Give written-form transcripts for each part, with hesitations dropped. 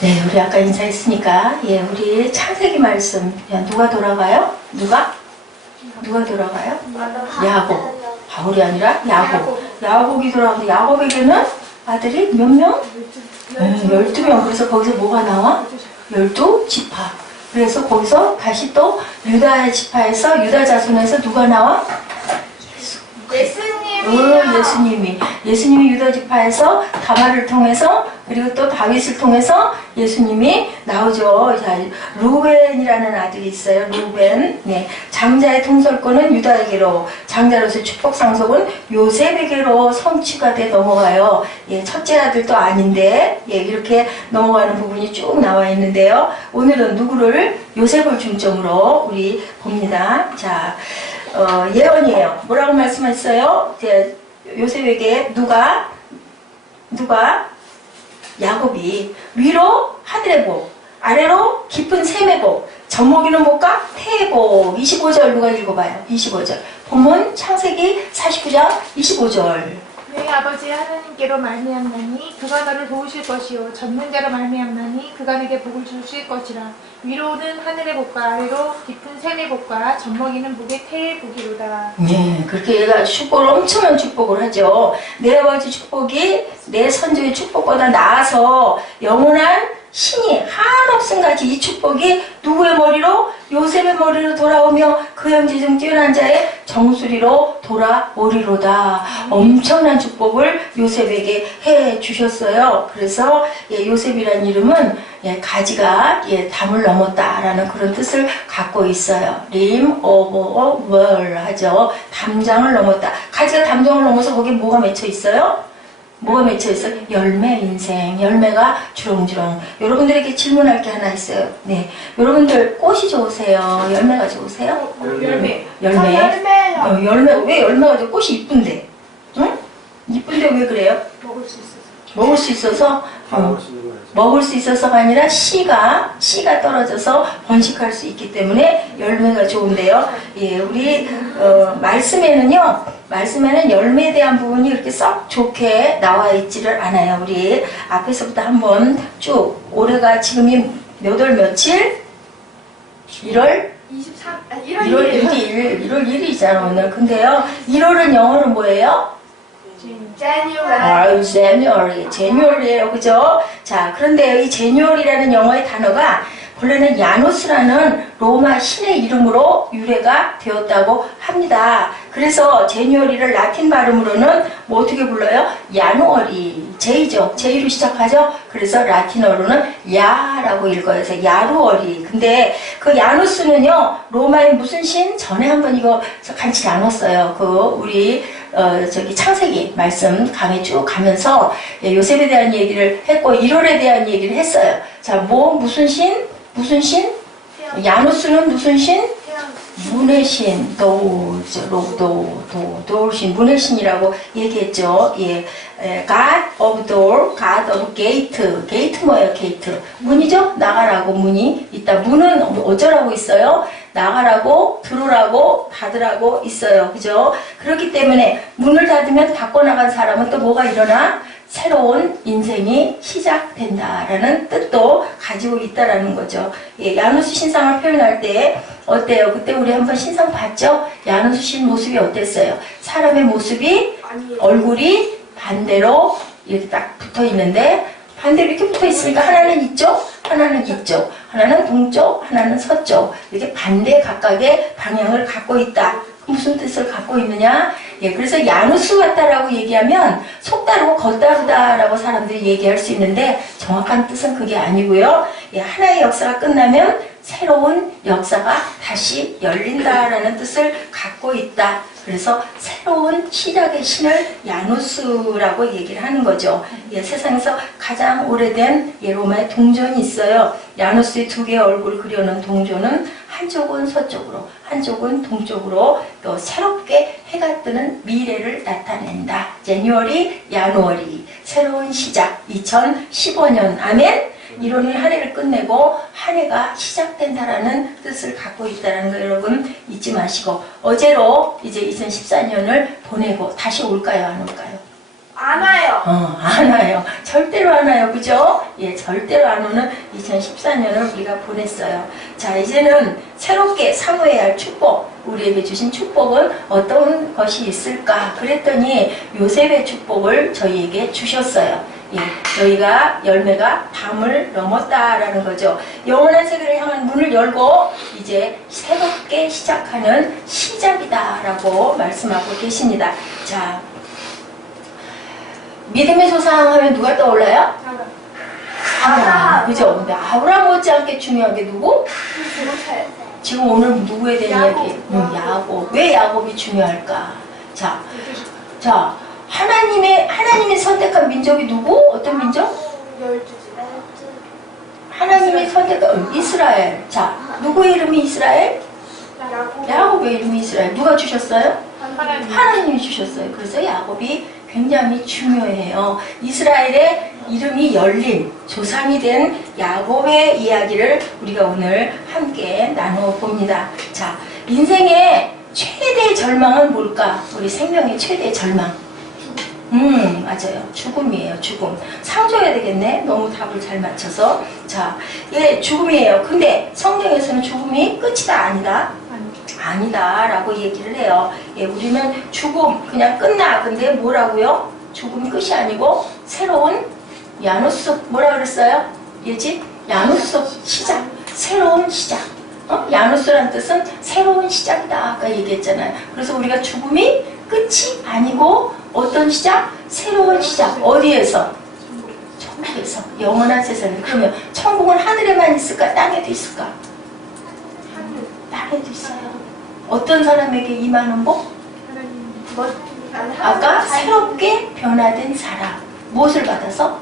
네, 우리 아까 인사했으니까, 예, 우리 창세기 말씀, 야, 누가 돌아가요? 누가 돌아가요? 야곱. 바울이 아니라 야곱. 야곱이 돌아가는데, 야곱에게는 아들이 몇 명? 12명. 그래서 거기서 뭐가 나와? 12지파. 그래서 거기서 다시 또 유다 지파에서, 유다 자손에서 누가 나와? 예수님이 유다 지파에서 다말을 통해서 그리고 또 다윗을 통해서 예수님이 나오죠. 자, 루벤이라는 아들이 있어요. 루벤. 네. 장자의 통솔권은 유다에게로, 장자로서의 축복 상속은 요셉에게로 성취가 돼 넘어가요. 예, 첫째 아들도 아닌데, 예, 이렇게 넘어가는 부분이 쭉 나와 있는데요. 오늘은 누구를? 요셉을 중점으로 우리 봅니다. 자, 예언이에요. 뭐라고 말씀했어요? 요셉에게 누가 야곱이 위로 하늘의 복, 아래로 깊은 샘의 복, 젖먹이는 복과 태의 복. 25절 누가 읽어봐요? 25절. 본문 창세기 49장 25절. 네, 아버지 하나님께로 말미암나니 그가 너를 도우실 것이요 젖는 자로 말미암나니 그가 내게 복을 주실 것이라. 위로는 하늘의 복과 아래로 깊은 샘의 복과 젖먹이는 복의 태의 복이로다. 네, 그렇게 얘가 축복을 엄청난 축복을 하죠. 내 아버지 축복이 내 선조의 축복보다 나아서 영원한 신이 한없음 같이 이 축복이 누구의 머리로? 요셉의 머리로 돌아오며 그 형제 중 뛰어난 자의 정수리로 돌아오리로다. 엄청난 축복을 요셉에게 해 주셨어요. 그래서 예, 요셉이라는 이름은 예, 가지가 예, 담을 넘었다라는 그런 뜻을 갖고 있어요. rim over a wall 하죠. 담장을 넘었다. 가지가 담장을 넘어서 거기에 뭐가 맺혀 있어요? 뭐가 맺혀 있어요? 열매 인생. 열매가 주렁주렁. 여러분들에게 질문할 게 하나 있어요. 네. 여러분들 꽃이 좋으세요? 열매가 좋으세요? 열매. 열매요. 열매. 왜 열매가 좋아? 꽃이 이쁜데. 응? 이쁜데 왜 그래요? 먹을 수 있어서. 먹을 수 있어서? 먹을 수 있어서가 아니라 씨가 떨어져서 번식할 수 있기 때문에 열매가 좋은데요. 예, 우리 말씀에는 열매에 대한 부분이 이렇게 썩 좋게 나와 있지를 않아요. 우리 앞에서부터 한번 쭉 올해가 지금이 몇 월 며칠? 1월 1일 1일이잖아 오늘. 근데요 1월은 영어로 뭐예요? 제뉴얼이에요. 그죠? 자, 그런데 이 제뉴얼이라는 영어의 단어가 본래는 야누스라는 로마 신의 이름으로 유래가 되었다고 합니다. 그래서 제뉴얼이를 라틴 발음으로는 뭐 어떻게 불러요? 야누얼이. 제이죠. 제이로 시작하죠. 그래서 라틴어로는 야라고 읽어요. 그래서 야루얼이. 근데 그 야누스는요, 로마의 무슨 신? 전에 한번 이거 같이 나눴어요. 우리 창세기 말씀 강에 쭉 가면서 요셉에 대한 얘기를 했고 1월에 대한 얘기를 했어요. 자, 무슨 신? 야누스는 무슨 신? 문의 신, 도우신, 문의 신이라고 얘기했죠. 예, God of door, God of gate. gate 뭐예요? gate. 문이죠? 나가라고 문이 있다. 문은 어쩌라고 있어요? 나가라고, 들어오라고, 닫으라고 있어요. 그죠? 그렇기 때문에 문을 닫으면 닫고 나간 사람은 또 뭐가 일어나? 새로운 인생이 시작된다라는 뜻도 가지고 있다라는 거죠. 예, 야누스 신상을 표현할 때 어때요? 그때 우리 한번 신상 봤죠? 야누스 신 모습이 어땠어요? 사람의 모습이 얼굴이 반대로 이렇게 딱 붙어 있는데 반대로 이렇게 붙어 있으니까 하나는 이쪽, 하나는 이쪽, 하나는 동쪽, 하나는 서쪽 이렇게 반대 각각의 방향을 갖고 있다. 무슨 뜻을 갖고 있느냐? 예, 그래서 야누스 같다라고 얘기하면 속다르고 겉다르다라고 사람들이 얘기할 수 있는데 정확한 뜻은 그게 아니고요. 예, 하나의 역사가 끝나면 새로운 역사가 다시 열린다라는 뜻을 갖고 있다. 그래서 새로운 시작의 신을 야누스라고 얘기를 하는 거죠. 예, 세상에서 가장 오래된 로마의 동전이 있어요. 야누스의 두 개의 얼굴 그려놓은 동전은 한쪽은 서쪽으로 한쪽은 동쪽으로 또 새롭게 해가 뜨는 미래를 나타낸다. 제뉴얼이 야누얼이 새로운 시작 2015년 아멘. 1월은 한 해를 끝내고 한 해가 시작된다라는 뜻을 갖고 있다는 거 여러분 잊지 마시고 어제로 이제 2014년을 보내고 다시 올까요? 안 올까요? 안 와요. 안 와요. 절대로 안 와요. 그죠? 예, 절대로 안 오는 2014년을 우리가 보냈어요. 자, 이제는 새롭게 사모해야 할 축복, 우리에게 주신 축복은 어떤 것이 있을까? 그랬더니 요셉의 축복을 저희에게 주셨어요. 예, 저희가 열매가 담을 넘었다라는 거죠. 영원한 세계를 향한 문을 열고 이제 새롭게 시작하는 시작이다라고 말씀하고 계십니다. 자, 믿음의 조상 하면 누가 떠올라요? 아브라함. 그죠? 근데 아브라함 못지않게 중요한 게 누구? 지금 오늘 누구에 대한 이야기? 야곱. 왜 야곱이 중요할까? 자, 하나님이 선택한 민족이 누구? 어떤 민족? 하나님이 선택한 이스라엘. 자, 누구의 이름이 이스라엘? 야곱의 이름이 이스라엘. 누가 주셨어요? 하나님이 주셨어요. 그래서 야곱이 굉장히 중요해요. 이스라엘의 이름이 열린 조상이 된 야곱의 이야기를 우리가 오늘 함께 나누어 봅니다. 자, 인생의 최대 절망은 뭘까? 우리 생명의 최대 절망. 맞아요. 죽음이에요. 죽음. 상조해야 되겠네. 너무 답을 잘 맞춰서. 자, 예, 죽음이에요. 근데 성경에서는 죽음이 끝이다, 아니다? 아니다 라고 얘기를 해요. 예, 우리는 죽음 그냥 끝나. 근데 뭐라고요? 죽음이 끝이 아니고 새로운 야누스, 뭐라 그랬어요? 예지? 야누스 시작. 새로운 시작. 야누스란 뜻은 새로운 시작이다 아까 얘기했잖아요. 그래서 우리가 죽음이 끝이 아니고 어떤 시작? 새로운 시작. 어디에서? 천국에서. 영원한 세상에. 그러면 천국은 하늘에만 있을까? 땅에도 있을까? 땅에도 있어요. 어떤 사람에게 임하는 복? 아까 새롭게 변화된 사람. 무엇을 받아서?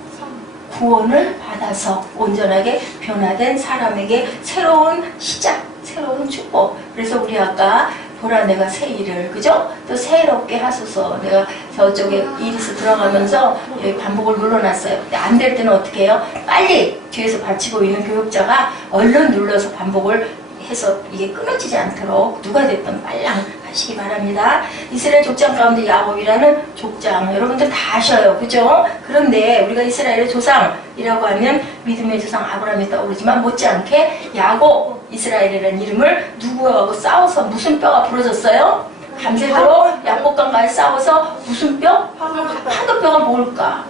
구원을 받아서 온전하게 변화된 사람에게 새로운 시작, 새로운 축복. 그래서 우리 아까 보라 내가 새 일을, 그죠? 또 새롭게 하소서. 내가 저쪽에 이리스 들어가면서 반복을 눌러놨어요. 근데 안 될 때는 어떻게 해요? 빨리 뒤에서 받치고 있는 교육자가 얼른 눌러서 반복을 해서 이게 끊어지지 않도록 누가 됐든 빨랑 하시기 바랍니다. 이스라엘 족장 가운데 야곱이라는 족장 여러분들 다 아셔요. 그죠? 그런데 우리가 이스라엘의 조상이라고 하면 믿음의 조상 아브라함이 떠오르지만 못지않게 야곱 이스라엘이라는 이름을 누구하고 싸워서 무슨 뼈가 부러졌어요? 밤새도록 약복강까지 싸워서 무슨 뼈? 파도뼈가 뭘까?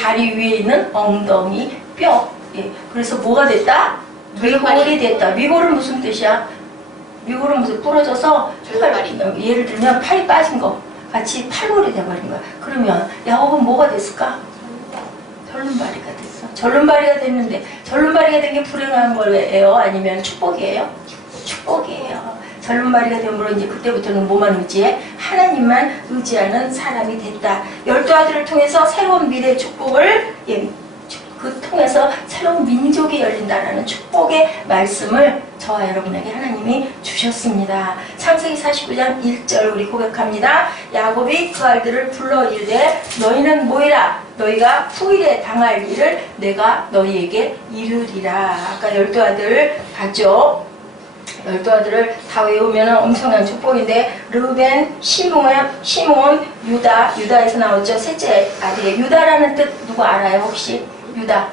다리 위에 있는 엉덩이 뼈. 예. 그래서 뭐가 됐다? 위골이 됐다. 위골은 무슨 뜻이야? 위골은 무슨 부러져서 예를 들면 팔이 빠진 거 같이 팔골이 돼버린 거야. 그러면 야곱은 뭐가 됐을까? 절름발이가 됐어. 절름발이가 됐는데 절름발이가 된 게 불행한 거예요? 아니면 축복이에요? 축복이에요. 절름발이가 되므로 이제 그때부터는 뭐만 의지해? 하나님만 의지하는 사람이 됐다. 12아들을 통해서 새로운 미래의 축복을 그 통해서 새로운 민족이 열린다라는 축복의 말씀을 저와 여러분에게 하나님이 주셨습니다. 창세기 49장 1절 우리 고백합니다. 야곱이 그 아들을 불러 이르되 너희는 모이라. 너희가 후일에 당할 일을 내가 너희에게 이르리라. 아까 12아들 봤죠? 12아들을 다 외우면 엄청난 축복인데 르벤, 시몬, 유다에서 나오죠. 셋째 아들의 유다라는 뜻 누구 알아요 혹시? 유다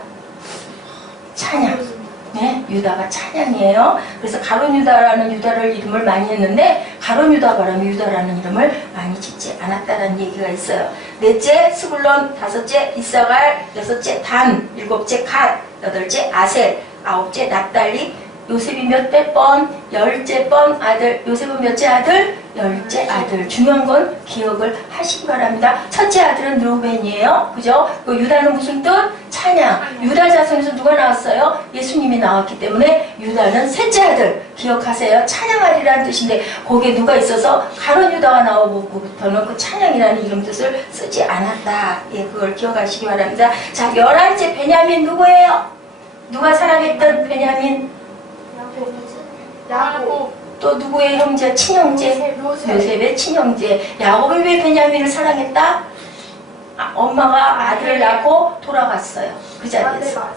찬양. 네, 유다가 찬양이에요. 그래서 가룟 유다라는 유다를 이름을 많이 했는데 가룟 유다 바람에 유다라는 이름을 많이 짓지 않았다라는 얘기가 있어요. 넷째 스불론, 다섯째 이사갈, 여섯째 단, 일곱째 갓, 여덟째 아셀, 아홉째 납달리. 요셉이 몇백 번? 10째 아들. 요셉은 몇째 아들? 10째 아들. 중요한 건 기억을 하시기 바랍니다. 첫째 아들은 르우벤이에요. 그죠? 그 유다는 무슨 뜻? 찬양. 유다 자손에서 누가 나왔어요? 예수님이 나왔기 때문에 유다는 셋째 아들. 기억하세요. 찬양하리라는 뜻인데 거기에 누가 있어서 가룟 유다가 나오고부터는 그 찬양이라는 이름 뜻을 쓰지 않았다. 예, 그걸 기억하시기 바랍니다. 자, 11째 베냐민 누구예요? 누가 사랑했던 베냐민? 야곱. 또 누구의 형제? 친형제? 요셉의 친형제. 야곱이 왜 베냐민을 사랑했다? 엄마가 아들을 낳고 돌아갔어요. 그 자리에서.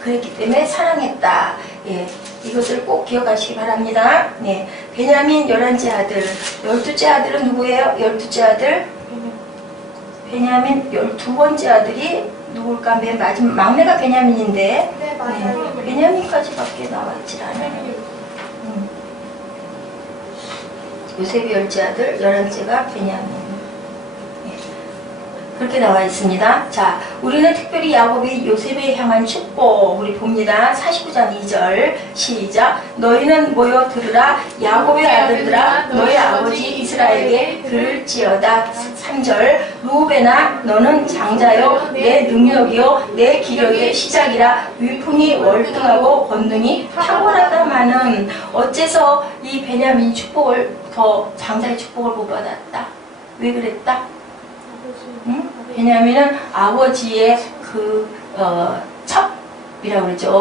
그랬기 때문에 사랑했다. 예, 이것을 꼭 기억하시기 바랍니다. 네, 베냐민 11째 아들. 12째 아들은 누구예요? 12째 아들? 베냐민 12번째 아들이 누굴까? 맨 마지막 막내가 베냐민인데 네, 맞아요. 베냐민까지밖에 나와 있질 않아요. 요셉의 10째 아들 11째가 베냐민. 그렇게 나와 있습니다. 자, 우리는 특별히 야곱이 요셉에 향한 축복 우리 봅니다. 49장 2절 시작. 너희는 모여 들으라 야곱의 아들들아 너희 아버지 이스라엘에게 들을지어다. 3절 루벤아 너는 장자요 내 능력이요 내 기력의 시작이라 위풍이 월등하고 권능이 탁월하다마는 어째서 이 베냐민 축복을 더 장자의 축복을 못 받았다? 왜 그랬다? 응? 왜냐하면 아버지의 첩이라고 그러죠.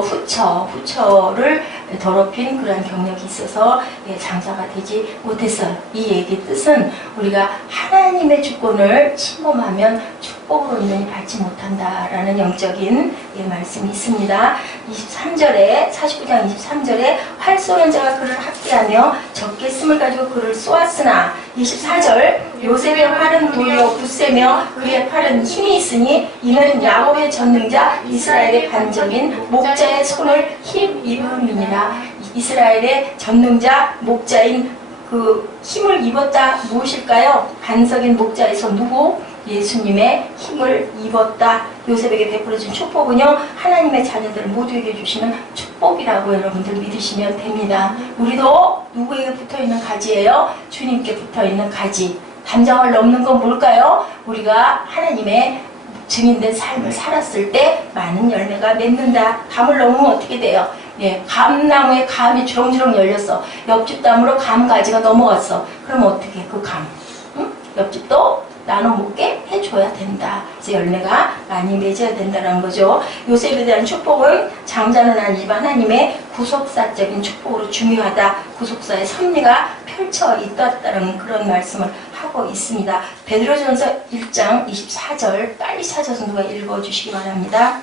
후처를 더럽힌 그러한 경력이 있어서 장자가 되지 못했어요. 이 얘기 뜻은 우리가 하나님의 주권을 침범하면 축복을 온전히 받지 못한다라는 영적인 말씀이 있습니다. 49장 23절에 활 쏘는 자가 그를 학대하며 적게 씀을 가지고 그를 쏘았으나 24절 요셉의 활은 도리어 굳세며 그의 팔은 힘이 있으니 이는 야곱의 전능자 이스라엘의 반적인 목자의 손을 힘입음이니라. 이스라엘의 전능자 목자인 그 힘을 입었다 무엇일까요? 반석인 목자의 손 누구? 예수님의 힘을 입었다. 요셉에게 베풀어준 축복은요 하나님의 자녀들 모두에게 주시는 축복이라고 여러분들 믿으시면 됩니다. 우리도 누구에게 붙어있는 가지예요? 주님께 붙어있는 가지. 담장을 넘는 건 뭘까요? 우리가 하나님의 증인된 삶을 살았을 때 많은 열매가 맺는다. 담을 넘으면 어떻게 돼요? 감나무에 감이 주렁주렁 열렸어. 옆집 담으로 감가지가 넘어갔어. 그럼 어떻게 그 감? 응? 옆집도 나눠 먹게 해줘야 된다. 그래서 열매가 많이 맺어야 된다는 거죠. 요셉에 대한 축복은 장자는 아니지만 하나님의 구속사적인 축복으로 중요하다. 구속사의 섭리가 펼쳐 있다는 그런 말씀을 하고 있습니다. 베드로전서 1장 24절 빨리 찾아서 누가 읽어주시기 바랍니다.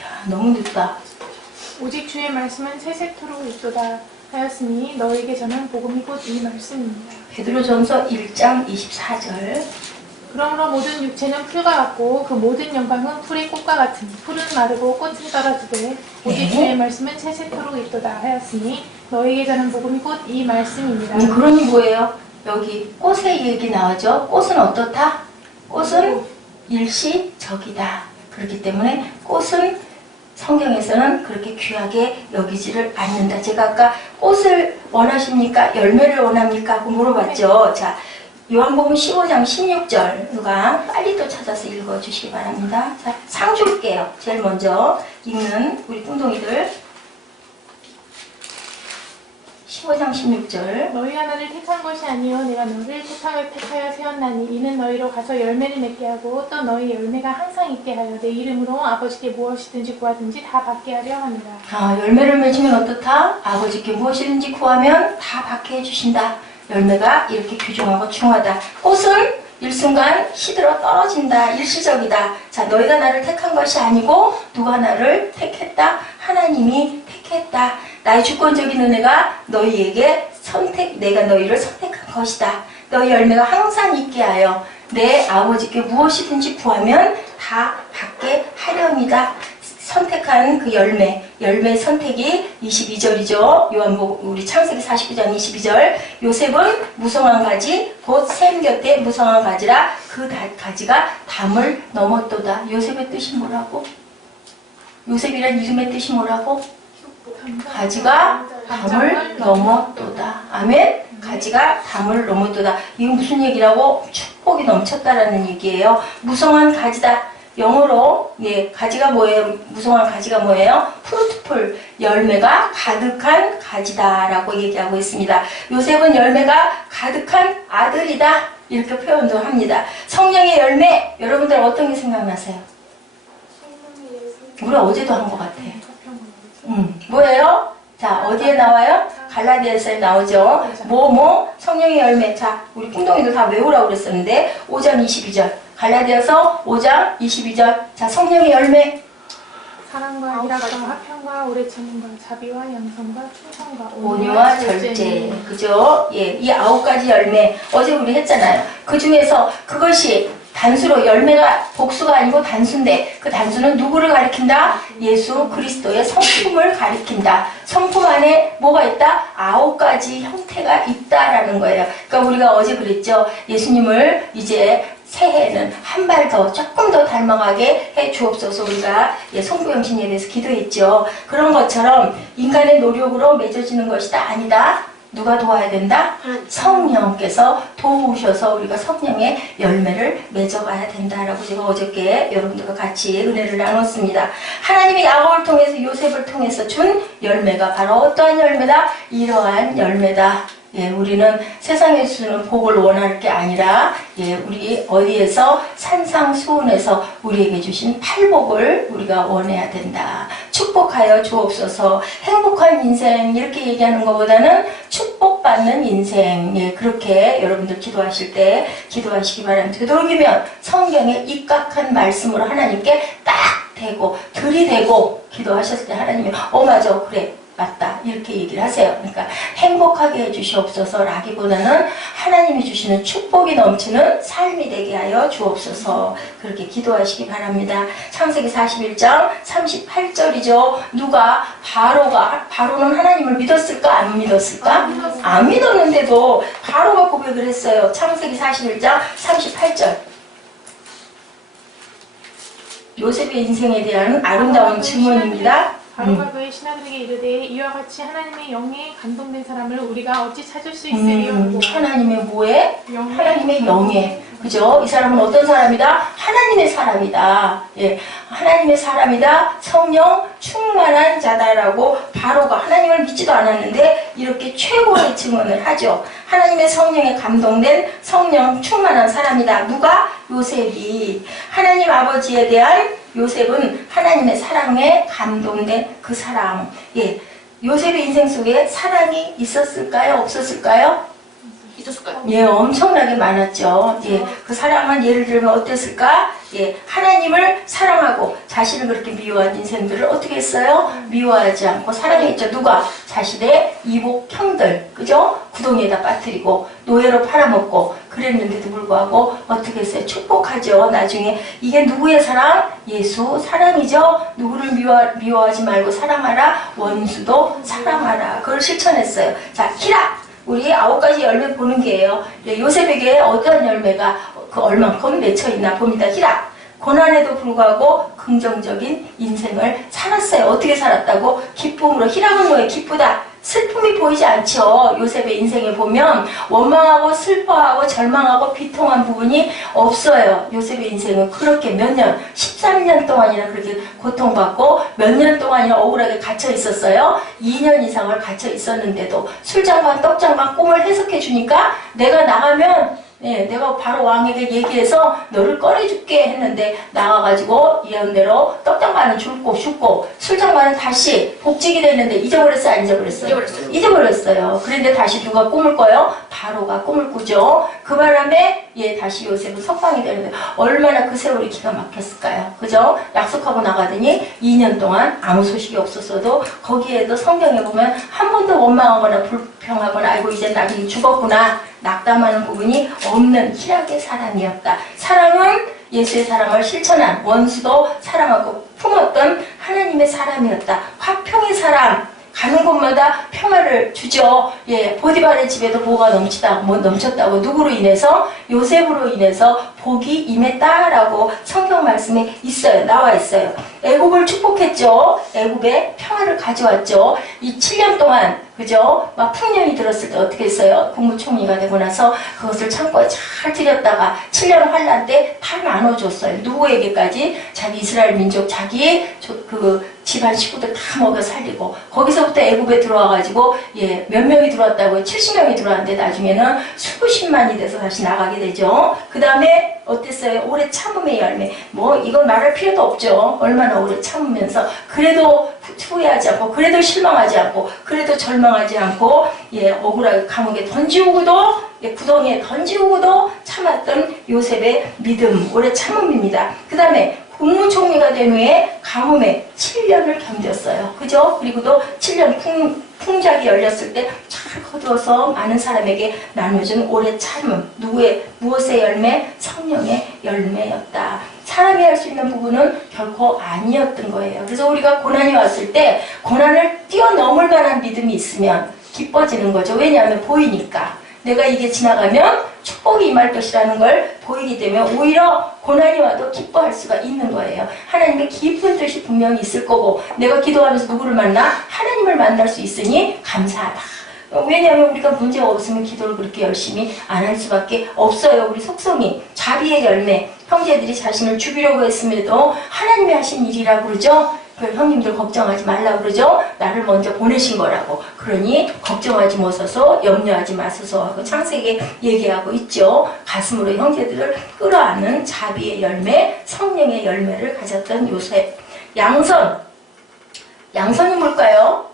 야, 너무 늦다. 오직 주의 말씀은 세세토록 있도다 하였으니 너에게 저는 복음이 곧 이 말씀입니다. 베드로전서 1장 24절 그러므로 모든 육체는 풀과 같고 그 모든 영광은 풀의 꽃과 같으니 풀은 마르고 꽃은 떨어지되 오직 주의 말씀은 세세토록 있도다 하였으니 너에게 저는 복음이 곧 이 말씀입니다. 그러니 뭐예요? 여기 꽃의 얘기 나오죠? 꽃은 어떻다? 꽃은 일시적이다. 그렇기 때문에 꽃은 성경에서는 그렇게 귀하게 여기지를 않는다. 제가 아까 꽃을 원하십니까? 열매를 원합니까? 하고 물어봤죠. 자, 요한복음 15장 16절 누가 빨리 또 찾아서 읽어주시기 바랍니다. 자, 상 줄게요. 제일 먼저 읽는 우리 뚱동이들 15장 16절 너희가 나를 택한 것이 아니요 내가 너를 택하여 세웠나니 이는 너희로 가서 열매를 맺게 하고 또 너희 열매가 항상 있게 하여 내 이름으로 아버지께 무엇이든지 구하든지 다 받게 하려 합니다. 열매를 맺으면 어떻다? 아버지께 무엇이든지 구하면 다 받게 해주신다. 열매가 이렇게 귀중하고 중하다. 꽃은 일순간 시들어 떨어진다. 일시적이다. 자, 너희가 나를 택한 것이 아니고 누가 나를 택했다? 하나님이 택했다. 나의 주권적인 은혜가 너희에게 내가 너희를 선택한 것이다. 너희 열매가 항상 있게 하여 내 아버지께 무엇이든지 구하면 다 받게 하렵니다. 선택한 그 열매 선택이 22절이죠. 요한복음 우리 창세기 49장 22절. 요셉은 무성한 가지 곧 샘 곁에 무성한 가지라 그 가지가 담을 넘었도다. 요셉의 뜻이 뭐라고? 요셉이란 이름의 뜻이 뭐라고? 가지가 담을 넘었도다. 아멘. 가지가 담을 넘었도다. 이건 무슨 얘기라고? 축복이 넘쳤다라는 얘기예요. 무성한 가지다. 영어로 가지가 뭐예요? 무성한 가지가 뭐예요? 프루트풀, 열매가 가득한 가지다라고 얘기하고 있습니다. 요셉은 열매가 가득한 아들이다 이렇게 표현도 합니다. 성령의 열매, 여러분들 어떤 게 생각나세요? 우리 어제도 한 것 같아. 뭐예요? 자, 어디에 나와요? 갈라디아서에 나오죠. 성령의 열매. 자, 우리 꿍동이도 다 외우라고 그랬었는데 5장 22절 갈라디아서 5장 22절 자, 성령의 열매 사랑과 희락과 화평과 오래 참음과 자비와 양성과 충성과 온유와 절제. 그죠? 예, 이 9가지 열매 어제 우리 했잖아요. 그 중에서 그것이 단수로 열매가 복수가 아니고 단수인데 그 단수는 누구를 가리킨다? 예수 그리스도의 성품을 가리킨다. 성품 안에 뭐가 있다? 9가지 형태가 있다라는 거예요. 그러니까 우리가 어제 그랬죠. 예수님을 이제 새해에는 한 발 더 조금 더 닮아가게 해 주옵소서. 우리가 송부영신에 대해서 기도했죠. 그런 것처럼 인간의 노력으로 맺어지는 것이다? 아니다. 누가 도와야 된다? 성령께서 도우셔서 우리가 성령의 열매를 맺어가야 된다라고 제가 어저께 여러분들과 같이 은혜를 나눴습니다. 하나님이 야곱을 통해서 요셉을 통해서 준 열매가 바로 어떠한 열매다? 이러한 열매다. 예, 우리는 세상에 주는 복을 원할 게 아니라, 예, 우리 어디에서 산상수훈에서 우리에게 주신 팔복을 우리가 원해야 된다. 축복하여 주옵소서. 행복한 인생 이렇게 얘기하는 것보다는 축복받는 인생, 예, 그렇게 여러분들 기도하실 때 기도하시기 바랍니다. 되도록이면 성경에 입각한 말씀으로 하나님께 딱 대고 들이대고 기도하셨을 때 하나님이 맞아 그래 맞다 이렇게 얘기를 하세요. 그러니까 행복하게 해주시옵소서 라기보다는 하나님이 주시는 축복이 넘치는 삶이 되게 하여 주옵소서 그렇게 기도하시기 바랍니다. 창세기 41장 38절이죠. 누가 바로는 하나님을 믿었을까 안 믿었을까? 안 믿었는데도 바로가 고백을 했어요. 창세기 41장 38절 요셉의 인생에 대한 아름다운 증언입니다. 바로가 그의 신하들에게 이르되 이와 같이 하나님의 영에 감동된 사람을 우리가 어찌 찾을 수 있으리요? 하나님의 뭐에? 영에. 하나님의 영에. 그죠? 이 사람은 어떤 사람이다? 하나님의 사람이다. 예, 하나님의 사람이다. 성령 충만한 자다라고 바로가 하나님을 믿지도 않았는데 이렇게 최고의 증언을 하죠. 하나님의 성령에 감동된 성령 충만한 사람이다. 누가? 요셉이. 하나님 아버지에 대한 요셉은 하나님의 사랑에 감동된 그 사람. 예, 요셉의 인생 속에 사랑이 있었을까요? 없었을까요? 있었을까요? 예, 엄청나게 많았죠. 예, 그 사랑은 예를 들면 어땠을까? 예, 하나님을 사랑하고 자신을 그렇게 미워한 인생들을 어떻게 했어요? 미워하지 않고 사랑했죠. 누가? 자신의 이복 형들, 그죠? 구덩이에다 빠뜨리고 노예로 팔아먹고 그랬는데도 불구하고 어떻게 했어요? 축복하죠. 나중에 이게 누구의 사랑? 예수 사랑이죠. 누구를 미워하지 말고 사랑하라. 원수도 사랑하라. 그걸 실천했어요. 자, 희락. 우리 9가지 열매 보는 게예요. 요셉에게 어떤 열매가 그 얼만큼 맺혀있나 봅니다. 희락. 고난에도 불구하고 긍정적인 인생을 살았어요. 어떻게 살았다고? 기쁨으로. 희락은 뭐예요? 기쁘다. 슬픔이 보이지 않죠. 요셉의 인생에 보면 원망하고 슬퍼하고 절망하고 비통한 부분이 없어요. 요셉의 인생은 그렇게 몇 년, 13년 동안이나 그렇게 고통받고 몇 년 동안이나 억울하게 갇혀 있었어요. 2년 이상을 갇혀 있었는데도 술잔과 떡잔과 꿈을 해석해 주니까 내가 나가면 예, 내가 바로 왕에게 얘기해서 너를 꺼내줄게 했는데 나가가지고 예언대로 떡장관은 죽고 술장관은 다시 복직이 됐는데 잊어버렸어요? 안 잊어버렸어요? 잊어버렸어요. 그런데 다시 누가 꿈을 꿔요? 바로가 꿈을 꾸죠. 그 바람에 예, 다시 요셉은 석방이 되는데 얼마나 그 세월이 기가 막혔을까요? 그죠? 약속하고 나가더니 2년 동안 아무 소식이 없었어도 거기에도 성경에 보면 한 번도 원망하거나 불평하거나 아이고 이제 나중에 죽었구나 낙담하는 부분이 없는 희락의 사랑이었다. 사랑은 예수의 사랑을 실천한 원수도 사랑하고 품었던 하나님의 사람이었다. 화평의 사람. 가는 곳마다 평화를 주죠. 예, 보디발의 집에도 뭐가 넘쳤다고 누구로 인해서? 요셉으로 인해서 복이 임했다라고 성경 말씀에 있어요. 나와 있어요. 애굽을 축복했죠. 애굽에 평화를 가져왔죠. 이 7년 동안 그죠? 막 풍년이 들었을 때 어떻게 했어요? 국무총리가 되고 나서 그것을 창고에 잘 들였다가 7년 환란 때 다 나눠줬어요. 누구에게까지? 자기 이스라엘 민족, 자기 그 집안 식구들 다 먹여 살리고 거기서부터 애굽에 들어와가지고 예, 몇 명이 들어왔다고요? 70명이 들어왔는데 나중에는 수십만이 돼서 다시 나가게 되죠. 그 다음에 어땠어요? 오래 참음의 열매. 뭐 이건 말할 필요도 없죠. 얼마나 오래 참으면서 그래도 후회하지 않고 그래도 실망하지 않고 그래도 절망하지 않고 예, 억울하게 감옥에 던지우고도 예, 구덩이에 던지우고도 참았던 요셉의 믿음, 오래 참음입니다. 그 다음에 국무총리가 된 후에 가뭄에 7년을 견뎠어요. 그죠? 그리고 또 7년 풍작이 열렸을 때 잘 거두어서 많은 사람에게 나눠준 오래 참음. 무엇의 열매? 성령의 열매였다. 사람이 할 수 있는 부분은 결코 아니었던 거예요. 그래서 우리가 고난이 왔을 때 고난을 뛰어넘을 만한 믿음이 있으면 기뻐지는 거죠. 왜냐하면 보이니까. 내가 이게 지나가면 축복이 임할 것이라는 걸 보이기 때문에 오히려 고난이 와도 기뻐할 수가 있는 거예요. 하나님의 깊은 뜻이 분명히 있을 거고 내가 기도하면서 누구를 만나? 하나님을 만날 수 있으니 감사하다. 왜냐하면 우리가 문제가 없으면 기도를 그렇게 열심히 안 할 수밖에 없어요. 우리 속성이 자비의 열매. 형제들이 자신을 죽이려고 했음에도 하나님이 하신 일이라고 그러죠. 형님들 걱정하지 말라 그러죠. 나를 먼저 보내신 거라고. 그러니 걱정하지 마소서, 염려하지 마소서 하고 창세기에 얘기하고 있죠. 가슴으로 형제들을 끌어안는 자비의 열매, 성령의 열매를 가졌던 요셉. 양선이 뭘까요?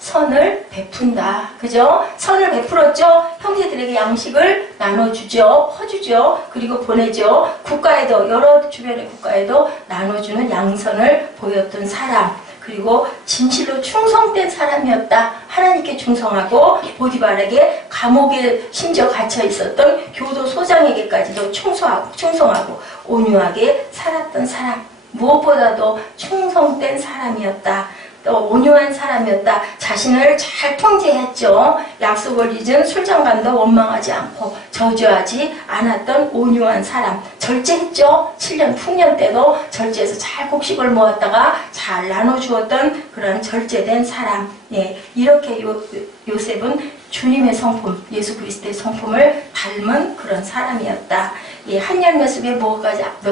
선을 베푼다. 그죠? 선을 베풀었죠? 형제들에게 양식을 나눠주죠. 퍼주죠. 그리고 보내죠. 국가에도, 여러 주변의 국가에도 나눠주는 양선을 보였던 사람. 그리고 진실로 충성된 사람이었다. 하나님께 충성하고 보디발에게 감옥에 심지어 갇혀 있었던 교도소장에게까지도 충성하고 온유하게 살았던 사람. 무엇보다도 충성된 사람이었다. 또 온유한 사람이었다. 자신을 잘 통제했죠. 약속을 잊은 술장관도 원망하지 않고 저주하지 않았던 온유한 사람. 절제했죠. 7년 풍년 때도 절제해서 잘 곡식을 모았다가 잘 나눠주었던 그런 절제된 사람. 예, 이렇게 요셉은 주님의 성품, 예수 그리스도의 성품을 닮은 그런 사람이었다. 예, 한 열매 속에 몇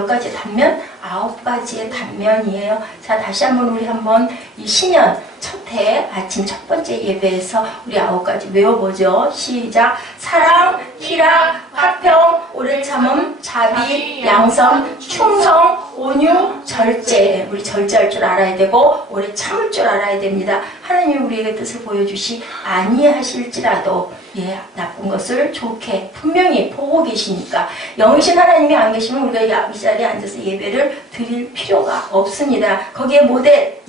가지 단면? 9가지의 단면이에요. 자, 다시 한번 우리 한번 이 신년 첫해 아침 첫 번째 예배에서 우리 9가지 외워보죠. 시작. 사랑, 희락, 화평, 오래 참음, 자비, 양선, 충성, 온유, 절제. 우리 절제할 줄 알아야 되고 오래 참을 줄 알아야 됩니다. 하나님이 우리에게 뜻을 보여주시 아니하실지라도 예, 나쁜 것을 좋게 분명히 보고 계시니까 영이신 하나님이 안 계시면 우리가 이 자리에 앉아서 예배를 드릴 필요가 없습니다. 거기에 모델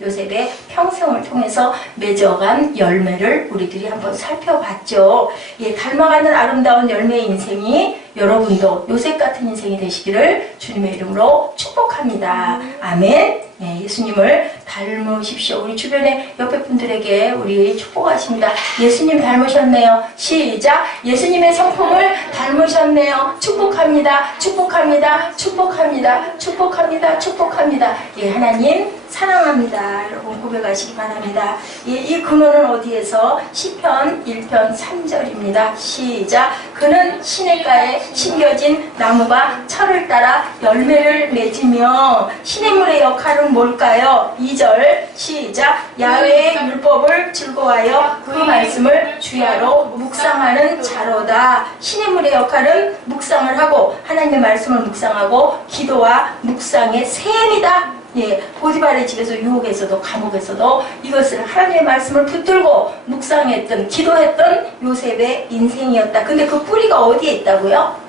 요셉의 평생을 통해서 맺어간 열매를 우리들이 한번 살펴봤죠. 예, 닮아가는 아름다운 열매의 인생이 여러분도 요셉 같은 인생이 되시기를 주님의 이름으로 축복합니다. 아멘. 예, 예수님을 닮으십시오. 우리 주변의 옆에 분들에게 우리 축복하십니다. 예수님 닮으셨네요. 시작. 예수님의 성품을 닮으셨네요. 축복합니다. 축복합니다. 축복합니다. 축복합니다. 축복합니다. 예, 하나님 사랑합니다. 여러분 고백하시기 바랍니다. 예, 이 근원은 어디에서? 시편 1편 3절입니다. 시작. 그는 시냇가에 심겨진 나무가 철을 따라 열매를 맺으며 시냇물의 역할은 뭘까요? 2절 시작. 야훼의 율법을 즐거워하여 그 말씀을 주야로 묵상하는 자로다. 시냇물의 역할은 묵상을 하고 하나님의 말씀을 묵상하고 기도와 묵상의 셈이다. 예, 보디발의 집에서 유혹에서도 감옥에서도 이것을 하나님의 말씀을 붙들고 묵상했던 기도했던 요셉의 인생이었다. 근데 그 뿌리가 어디에 있다고요?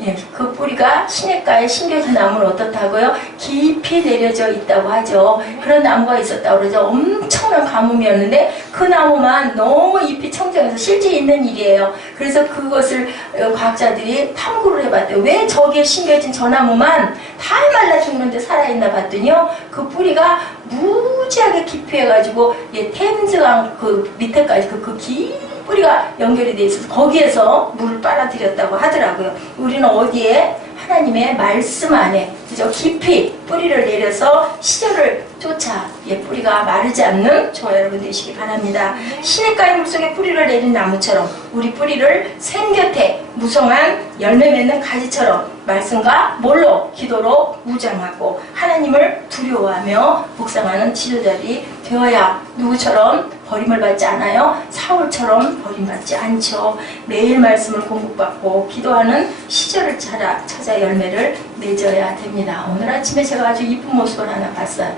예, 그 뿌리가 시냇가에 심겨진 나무는 어떻다고요? 깊이 내려져 있다고 하죠. 그런 나무가 있었다고 그러죠. 엄청난 가뭄이었는데 그 나무만 너무 잎이 청정해서 실제 있는 일이에요. 그래서 그것을 과학자들이 탐구를 해봤대요. 왜 저기에 심겨진 저 나무만 다 말라 죽는데 살아있나 봤더니요. 그 뿌리가 무지하게 깊이 해가지고 예, 템즈강 그 밑에까지 그 깊이 뿌리가 연결이 돼 있어서 거기에서 물을 빨아들였다고 하더라고요. 우리는 어디에? 하나님의 말씀 안에 그죠? 깊이 뿌리를 내려서 시절을 쫓아 예, 뿌리가 마르지 않는 저와 여러분 되시기 바랍니다. 시냇가의 물속에 뿌리를 내린 나무처럼 우리 뿌리를 샘 곁에 무성한 열매 맺는 가지처럼 말씀과 뭘로? 기도로 무장하고 하나님을 두려워하며 묵상하는 지도자들이 되어야 누구처럼 버림을 받지 않아요? 사울처럼 버림받지 않죠. 매일 말씀을 공부받고 기도하는 시절을 찾아 열매를 맺어야 됩니다. 오늘 아침에 제가 아주 이쁜 모습을 하나 봤어요.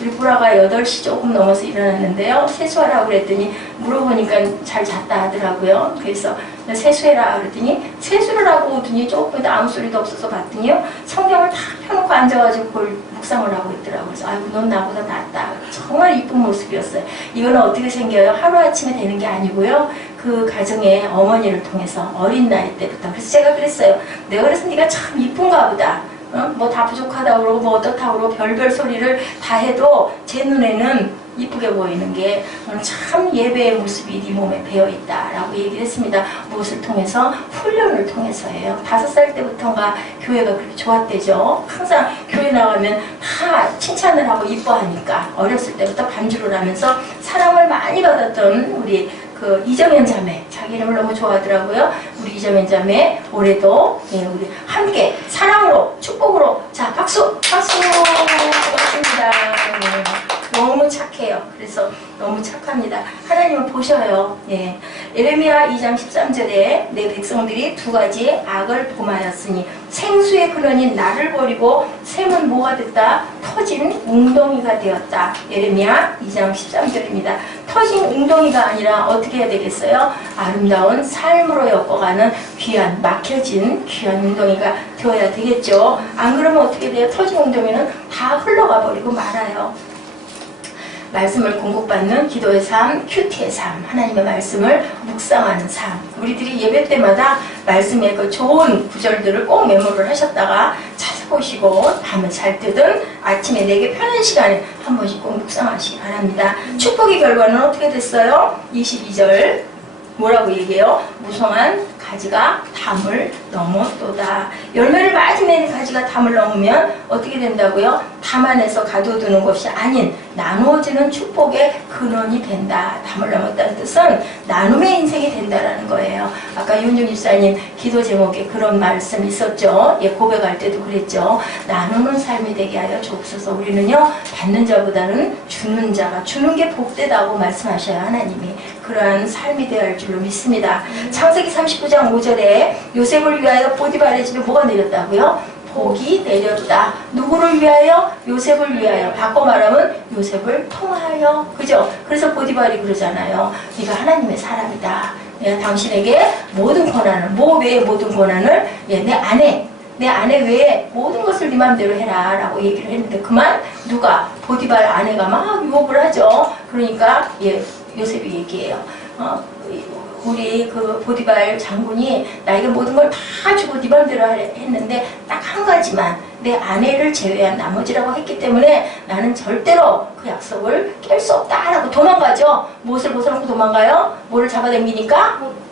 우리 보라가 8시 조금 넘어서 일어났는데요. 세수하라고 그랬더니 물어보니까 잘 잤다 하더라고요. 그래서 세수해라 그랬더니 세수를 하고 오더니 조금 아무 소리도 없어서 봤더니요. 성경을 다 펴놓고 앉아가지고 그걸 묵상을 하고 있더라고요. 그래서 아이고 넌 나보다 낫다. 정말 이쁜 모습이었어요. 이거는 어떻게 생겨요? 하루아침에 되는 게 아니고요. 그 가정의 어머니를 통해서 어린 나이 때부터. 그래서 제가 그랬어요. 내가 그래서 네가 참 이쁜가 보다. 뭐 다 부족하다고 그러고 뭐 어떻다고 그러고 별별 소리를 다 해도 제 눈에는 이쁘게 보이는 게 참 예배의 모습이 네 몸에 배어있다라고 얘기를 했습니다. 무엇을 통해서? 훈련을 통해서예요. 5살 때부터가 교회가 그렇게 좋았대죠. 항상 교회 나가면 다 칭찬을 하고 이뻐하니까 어렸을 때부터 반주를 하면서 사랑을 많이 받았던 우리 그 이정현 자매, 자기 이름을 너무 좋아하더라고요. 우리 이정현 자매 올해도 우리 함께 사랑으로 축복으로 자 박수 고맙습니다. 너무 착해요. 그래서 너무 착합니다. 하나님을 보셔요. 예레미야 2장 13절에 내 백성들이 2가지의 악을 범하였으니 생수의 근원인 나를 버리고 샘은 뭐가 됐다? 터진 웅덩이가 되었다. 예레미야 2장 13절입니다. 터진 웅덩이가 아니라 어떻게 해야 되겠어요? 아름다운 삶으로 엮어가는 귀한, 막혀진 귀한 웅덩이가 되어야 되겠죠. 안 그러면 어떻게 돼요? 터진 웅덩이는 다 흘러가 버리고 말아요. 말씀을 공급받는 기도의 삶, 큐티의 삶, 하나님의 말씀을 묵상하는 삶. 우리들이 예배 때마다 말씀의 그 좋은 구절들을 꼭 메모를 하셨다가 찾아보시고 밤에 잘 때든 아침에 내게 편한 시간에 한 번씩 꼭 묵상하시기 바랍니다. 축복의 결과는 어떻게 됐어요? 22절 뭐라고 얘기해요? 무성한 가지가 담을 넘었도다. 열매를 많이 맺는 가지가 담을 넘으면 어떻게 된다고요? 담 안에서 가둬두는 것이 아닌 나누어지는 축복의 근원이 된다. 담을 넘었다는 뜻은 나눔의 인생이 된다라는 거예요. 아까 윤중 집사님 기도 제목에 그런 말씀 있었죠. 고백할 때도 그랬죠. 나누는 삶이 되게 하여 주옵소서. 우리는요 받는 자보다는 주는 자가 주는 게 복되다고 말씀하셔요. 하나님이 그러한 삶이 되어야 할 줄로 믿습니다. 창세기 39장 5절에 요셉을 위하여 보디발의 집에 뭐가 내렸다고요? 복이 내렸다. 누구를 위하여? 요셉을 위하여. 바꿔 말하면 요셉을 통하여. 그죠? 그래서 보디발이 그러잖아요. 네가 하나님의 사람이다. 내가 당신에게 모든 권한을, 뭐 외에 모든 권한을 내 아내 외에 모든 것을 네 맘대로 해라 라고 얘기를 했는데 그만 누가? 보디발 아내가 막 유혹을 하죠. 그러니까 요셉이 얘기해요. 우리 그 보디발 장군이 나에게 모든 걸 다 주고 네 맘대로 했는데 딱 한 가지만 내 아내를 제외한 나머지라고 했기 때문에 나는 절대로 그 약속을 깰 수 없다라고 도망가죠. 무엇을 벗어놓고 도망가요? 뭐를 잡아당기니까?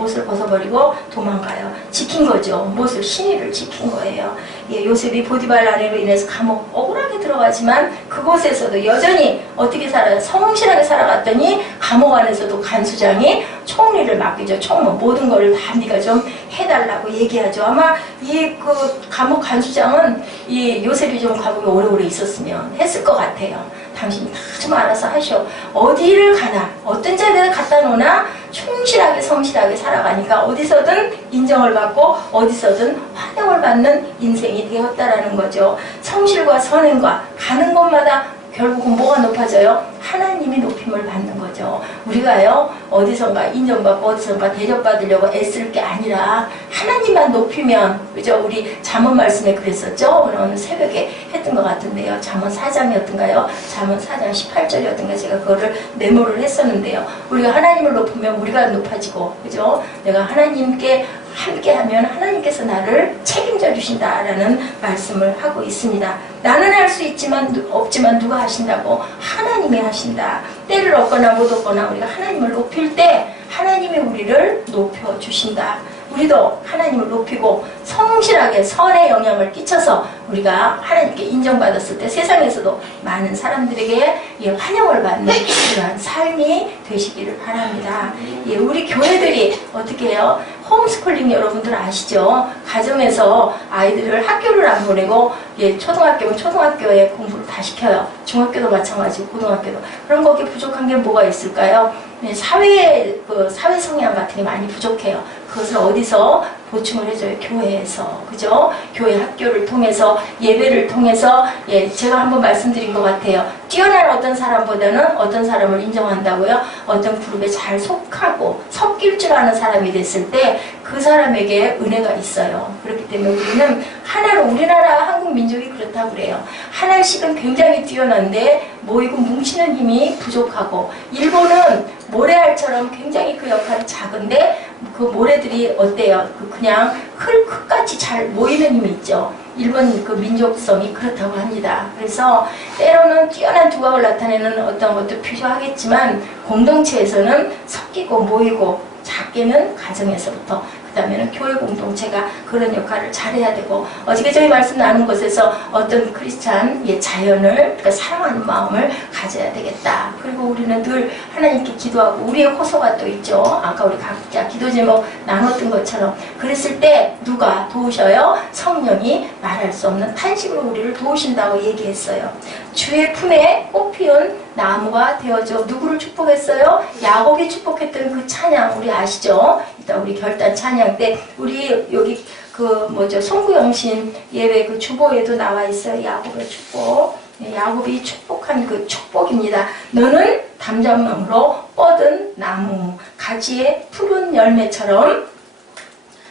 옷을 벗어버리고 도망가요. 지킨 거죠. 무엇을? 신의를 지킨 거예요. 요셉이 보디발 아내로 인해서 감옥 억울하게 들어가지만 그곳에서도 여전히 어떻게 살아요? 성실하게 살아갔더니 감옥 안에서도 간수장이 총리를 맡기죠. 총무 모든 거를 다 네가 좀 해달라고 얘기하죠. 아마 이 그 감옥 간수장은 이 요셉이 좀 감옥에 오래오래 있었으면 했을 것 같아요. 당신이 다 좀 알아서 하셔. 어디를 가나 어떤 자리에 갖다 놓으나 충실하게 성실하게 살아가니까 어디서든 인정을 받고 어디서든 환영을 받는 인생이 되었다라는 거죠. 성실과 선행과 가는 곳마다 결국은 뭐가 높아져요? 하나님이 높임을 받는 거죠. 우리가요 어디선가 인정받고 어디선가 대접받으려고 애쓸 게 아니라 하나님만 높이면, 그죠? 우리 잠언 말씀에 그랬었죠. 오늘 새벽에 했던 것 같은데요. 잠언 4장이었던가요? 잠언 4장 18절이었던가 제가 그거를 메모를 했었는데요. 우리가 하나님을 높으면 우리가 높아지고, 그죠? 내가 하나님께 함께하면 하나님께서 나를 책임져 주신다라는 말씀을 하고 있습니다. 나는 할 수 없지만 누가 하신다고? 하나님이 하신다. 때를 얻거나 못 얻거나 우리가 하나님을 높일 때 하나님이 우리를 높여주신다. 우리도 하나님을 높이고 성실하게 선의 영향을 끼쳐서 우리가 하나님께 인정받았을 때 세상에서도 많은 사람들에게 환영을 받는 그러한 삶이 되시기를 바랍니다. 우리 교회들이 어떻게 해요? 홈스쿨링 여러분들 아시죠? 가정에서 아이들을 학교를 안 보내고 초등학교면 초등학교에 공부를 다 시켜요. 중학교도 마찬가지고 고등학교도. 그럼 거기에 부족한 게 뭐가 있을까요? 사회 성향 같은 게 많이 부족해요. 그것을 어디서 보충을 해줘요. 교회에서. 그죠? 교회 학교를 통해서, 예배를 통해서, 예, 제가 한번 말씀드린 것 같아요. 뛰어난 어떤 사람보다는 어떤 사람을 인정한다고요? 어떤 그룹에 잘 속하고 섞일 줄 아는 사람이 됐을 때 그 사람에게 은혜가 있어요. 그렇기 때문에 우리는 하나로, 우리나라 한국 민족이 그렇다고 그래요. 하나씩은 굉장히 뛰어난데 모이고 뭉치는 힘이 부족하고, 일본은 모래알처럼 굉장히 그 역할이 작은데 그 모래들이 어때요? 그냥 흙같이 잘 모이는 힘이 있죠. 일본 그 민족성이 그렇다고 합니다. 그래서 때로는 뛰어난 두각을 나타내는 어떤 것도 필요하겠지만 공동체에서는 섞이고 모이고, 작게는 가정에서부터, 그 다음에는 교회 공동체가 그런 역할을 잘해야 되고, 어저께 저희 말씀 나눈 곳에서 어떤 크리스찬 자연을, 그러니까 사랑하는 마음을 가져야 되겠다. 그리고 우리는 늘 하나님께 기도하고 우리의 호소가 또 있죠. 아까 우리 각자 기도 제목 나눴던 것처럼, 그랬을 때 누가 도우셔요? 성령이 말할 수 없는 탄식으로 우리를 도우신다고 얘기했어요. 주의 품에 꽃피운 나무가 되어줘. 누구를 축복했어요? 야곱이 축복했던 그 찬양 우리 아시죠? 이따 우리 결단 찬양 때 우리 여기 송구영신 예배 그 주보에도 나와 있어요. 야곱의 축복. 야곱이 축복한 그 축복입니다. 너는 담장망으로 뻗은 나무, 가지에 푸른 열매처럼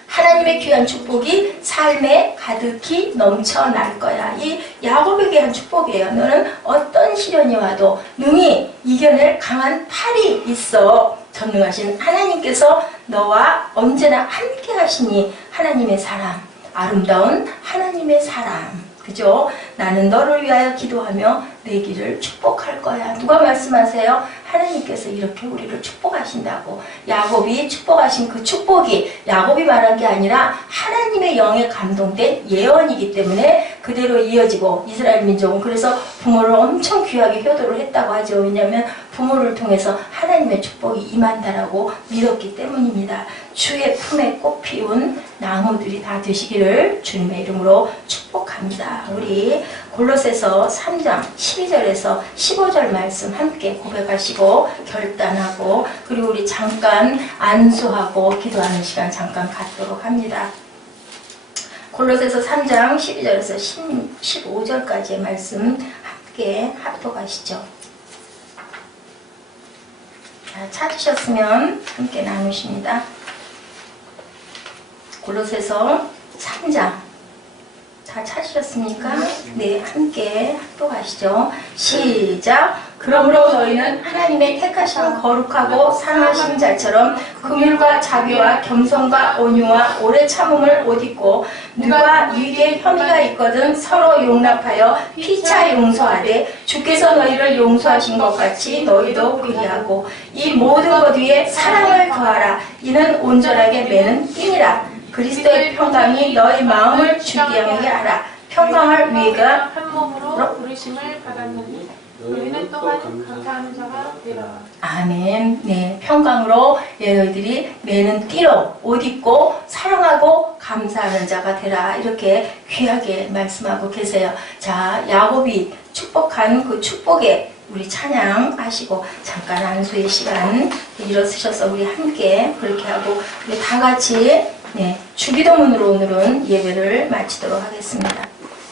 하나님의 귀한 축복이 삶에 가득히 넘쳐날 거야. 이 야곱에게 한 축복이에요. 너는 어떤 시련이 와도 능히 이겨낼 강한 팔이 있어. 전능하신 하나님께서 너와 언제나 함께 하시니, 하나님의 사람, 아름다운 하나님의 사람. 그죠? 나는 너를 위하여 기도하며 내 길을 축복할 거야. 누가 말씀하세요? 하나님께서 이렇게 우리를 축복하신다고. 야곱이 축복하신 그 축복이 야곱이 말한 게 아니라 하나님의 영에 감동된 예언이기 때문에 그대로 이어지고, 이스라엘 민족은 그래서 부모를 엄청 귀하게 효도를 했다고 하죠. 왜냐하면 부모를 통해서 하나님의 축복이 임한다라고 믿었기 때문입니다. 주의 품에 꽃피운 나무들이 다 되시기를 주님의 이름으로 축복합니다. 우리 골로새서 3장 12절에서 15절 말씀 함께 고백하시고 결단하고, 그리고 우리 잠깐 안수하고 기도하는 시간 잠깐 갖도록 합니다. 골로새서 3장 12절에서 15절까지의 말씀 함께 합독하시죠. 찾으셨으면 함께 나누십니다. 골로새서 3장 다 찾으셨습니까? 네, 함께 합독하시죠. 시작! 그러므로 너희는 하나님의 택하신 거룩하고 사랑하신 자처럼 긍휼과 자비와 겸손과 온유와 오래 참음을 옷 입고, 누가 너희에게 혐의가 있거든 서로 용납하여 피차 용서하되 주께서 너희를 용서하신 것 같이 너희도 그리하고, 이 모든 것 위에 사랑을 더하라. 이는 온전하게 매는 띠니라. 그리스도의 평강이 너희 마음을 주기하게 하라. 평강을 위가 한 몸으로 부르심을 받았느니 너희는 또한 감사하는 자가 되라. 아멘. 네, 평강으로 너희들이 매는 띠로 옷 입고 사랑하고 감사하는 자가 되라. 이렇게 귀하게 말씀하고 계세요. 자, 야곱이 축복한 그 축복에 우리 찬양하시고 잠깐 안수의 시간 일어서셔서 우리 함께 그렇게 하고 우리 다 같이 주기도문으로 오늘은 예배를 마치도록 하겠습니다.